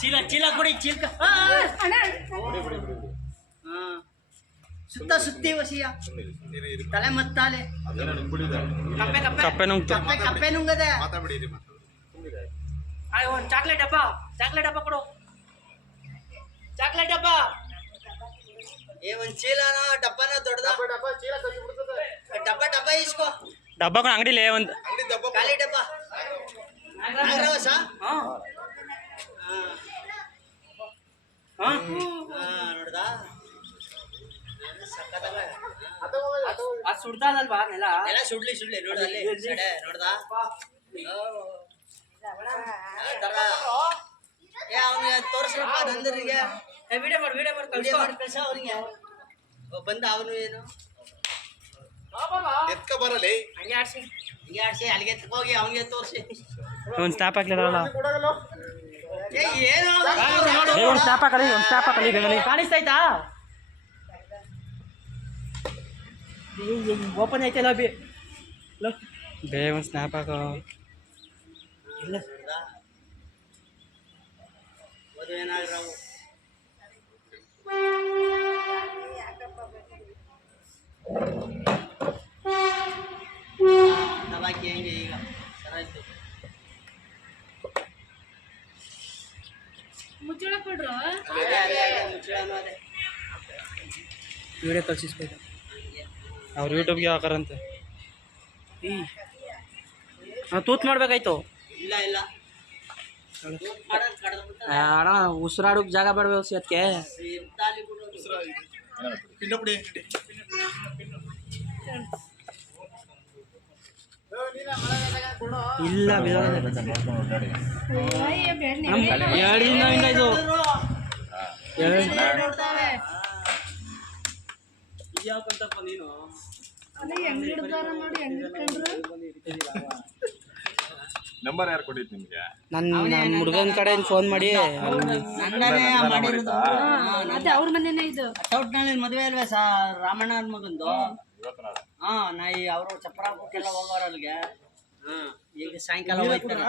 ಚೀಲ ಚೀಲ ಕೊಡಿ ಚೀಲ ಸುತ್ತ ಸುತ್ತಿ ವಸಿಯ ತಲೆ ಮತ್ತಾಲೆ ಕಪ್ಪೆ ನುಂಗದೆ ಒಂದು ಚಾಕ್ಲೇಟ್ ಡಬ್ಬ ಕೊಡು ಚಾಕ್ಲೇಟ್ ಡಬ್ಬ ಒಂದು ಚೀಲನ ಡಬ್ಬನ ದೊಡ್ಡದ ಡಬ್ಬ ಇಸ್ಕೋ ಡಬ್ಬ ಅಂಗಡಿಲೇ ಒಂದು ಖಾಲಿ ಡಬ್ಬ ನೋಡ್ದಾ ಸುಡ್ದಲ್ವಾ ನೆಲ ಸುಡ್ಲಿ ನೋಡಲ್ಲಿ ನೋಡ್ದಾ ಅವನಿಗೆ ತೋರಿಸ್ರಪ್ಪ ನಂದರಿಗೆ ವಿಡಿಯೋ ಮಾಡಿ ಕಳ್ಸ ಅವನಿಗೆ ಬಂದ ಅವನು ಏನು ಎತ್ಕ ಬರಲಿ ಹಂಗೆ ಆಡ್ಸಿ ಅಲ್ಲಿಗೆ ಹೋಗಿ ಅವನಿಗೆ ತೋರಿಸಿ ಒಂದು ಸ್ಟಾಪ್ ಹಾಕ್ಲಿಲ್ಲ ಏನು ಒಂದು ಸ್ಟಾಪ್ ಹಾಕಲಿ ಕಾಣಿಸ್ತಾಯ್ತಾ ಓಪನ್ ಐತಲ್ಲ ಬೇ ಒಂದು ಸ್ನಾಪ್ ಹಾಕೋ ಇಲ್ಲ ಮದುವೆನಾಗ್ರವು ಬಾಕಿ ಹೆಂಗೆ ಈಗ ಸರಾಯ್ತು ಮುಚ್ಚಳ ಕೊಡ್ರು ಮುಚ್ಚಳನೂ ಅದೇ ವಿಡಿಯೋ ಕಳ್ಸಿಸ್ಬೇಕು ಅವ್ರು ಯೂಟ್ಯೂಬ್ಗೆ ಹಾಕಾರಂತೆ ತೂತ್ ಮಾಡ್ಬೇಕಾಯ್ತು ಇಲ್ಲ ಅಣ್ಣ ಉಸಿರಾಡೋಕೆ ಜಾಗ ಬೇಡ ಅದಕ್ಕೆ ಇಲ್ಲ ಇದು ಯಾಕಂತಪ್ಪ ನೀನು ನಂಬರ್ ಯಾರು ಕೊಟ್ಟಿದ್ದು ನಿಮ್ಗೆ? ನನ್ನ ಹುಡುಗನ ಕಡೆ ಫೋನ್ ಮಾಡಿ ಅವ್ರ ಮನೇನೆ ಇದು ಔಟ್ನಲ್ಲಿ ಮದುವೆ ಅಲ್ವೇ ರಾಮಣ್ಣ ಮಗಂದು ನಾ ಅವರು ಚಪ್ಪರ ಹಾಕೋಕೆಲ್ಲ ಹೋಗೋರು ಅಲ್ಲಿಗೆ ಈಗ ಸಾಯಂಕಾಲ ಹೋಗ್ತಾರೆ